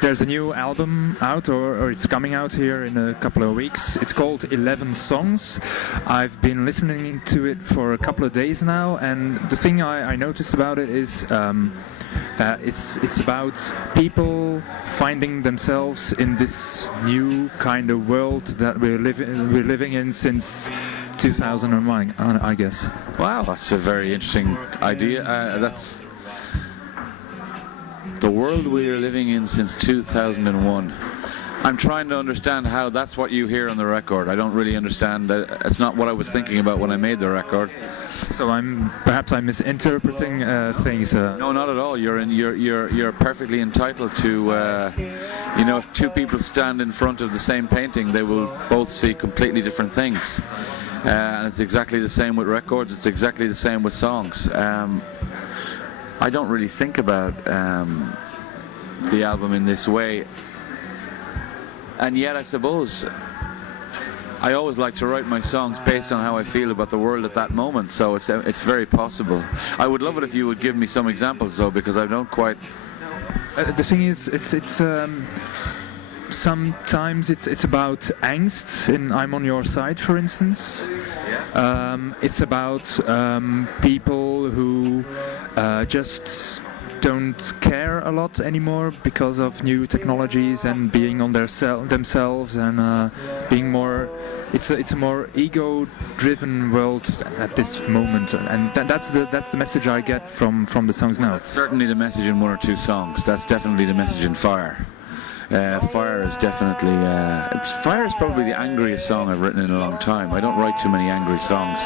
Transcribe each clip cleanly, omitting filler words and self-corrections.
there's a new album out, or it's coming out here in a couple of weeks. It's called 11 Songs. I've been listening to it for a couple of days now, and the thing I noticed about it is that it's about people finding themselves in this new kind of world that we're living in since 2001, I guess. Wow, that's a very interesting idea. That's the world we are living in since 2001. I'm trying to understand how that's what you hear on the record. I don't really understand that. It's not what I was thinking about when I made the record. So perhaps I'm misinterpreting things. No, not at all. You're perfectly entitled to. If two people stand in front of the same painting, they will both see completely different things. And it's exactly the same with records. It's exactly the same with songs. I don't really think about the album in this way. And yet, I suppose, I always like to write my songs based on how I feel about the world at that moment, so it's very possible. I would love it if you would give me some examples, though, because I don't quite... The thing is, it's sometimes it's about angst in I'm on Your Side, for instance. It's about people who just don't care a lot anymore because of new technologies and being on themselves and being more. It's a more ego-driven world at this moment, and that's the message I get from the songs now. That's certainly the message in one or two songs. That's definitely the message in Fire. Fire is definitely. Fire is probably the angriest song I've written in a long time. I don't write too many angry songs.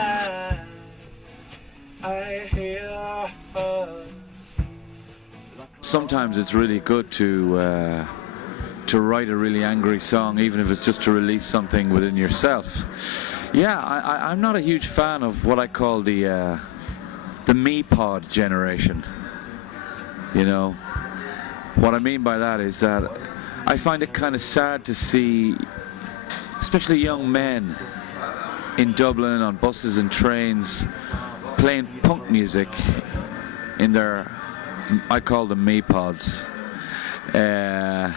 Sometimes it's really good to write a really angry song, even if it's just to release something within yourself. Yeah, I'm not a huge fan of what I call the me-pod generation. You know, what I mean by that is that I find it kind of sad to see, especially young men in Dublin on buses and trains, playing punk music in their, I call them me-pods. I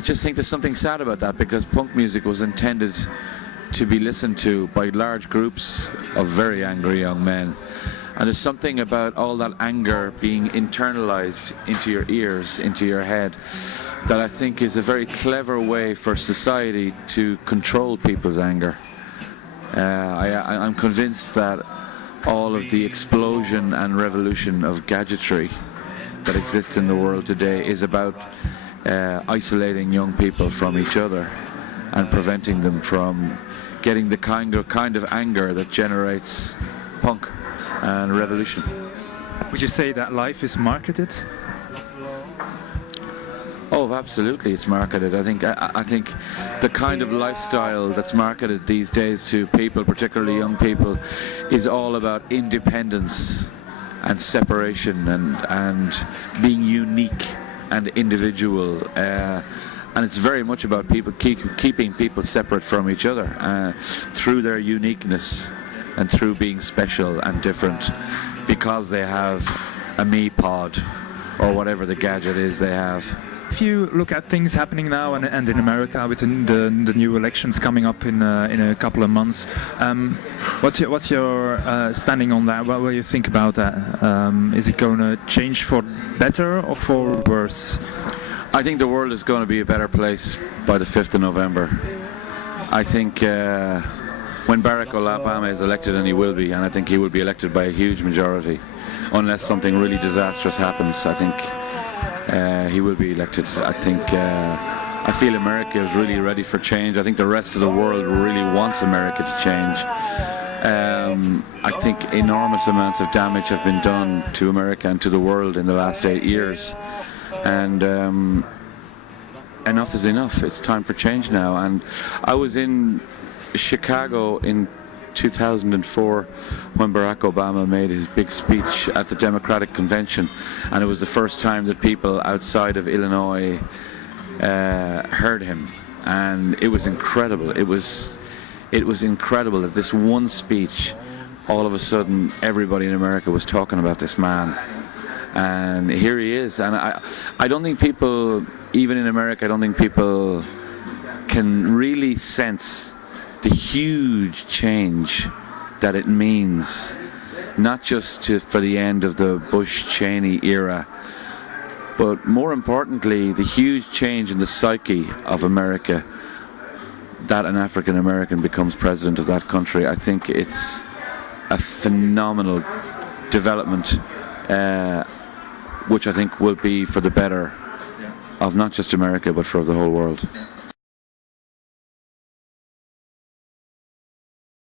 just think there's something sad about that, because punk music was intended to be listened to by large groups of very angry young men. And there's something about all that anger being internalized into your ears, into your head, that I think is a very clever way for society to control people's anger. I'm convinced that all of the explosion and revolution of gadgetry that exists in the world today is about isolating young people from each other and preventing them from getting the kind of anger that generates punk and revolution. Would you say that life is marketed? Oh, absolutely, it's marketed. I think the kind of lifestyle that's marketed these days to people, particularly young people, is all about independence and separation and being unique and individual. And it's very much about people keeping people separate from each other through their uniqueness and through being special and different, because they have a me-pod or whatever the gadget is they have. If you look at things happening now and in America with the new elections coming up in a couple of months, what's your standing on that? What do you think about that? Is it going to change for better or for worse? I think the world is going to be a better place by the 5th of November. I think when Barack Obama is elected, and he will be, and I think he will be elected by a huge majority, unless something really disastrous happens, I think he will be elected. I feel America is really ready for change. I think the rest of the world really wants America to change. I think enormous amounts of damage have been done to America and to the world in the last 8 years. And enough is enough. It's time for change now. And I was in Chicago in 2004 when Barack Obama made his big speech at the Democratic Convention, and it was the first time that people outside of Illinois heard him, and it was incredible. It was incredible that this one speech, all of a sudden everybody in America was talking about this man, And here he is. And I don't think people, even in America, I don't think people can really sense the huge change that it means, not just for the end of the Bush-Cheney era, but more importantly, the huge change in the psyche of America, that an African American becomes president of that country. I think it's a phenomenal development, which I think will be for the better of not just America, but for the whole world.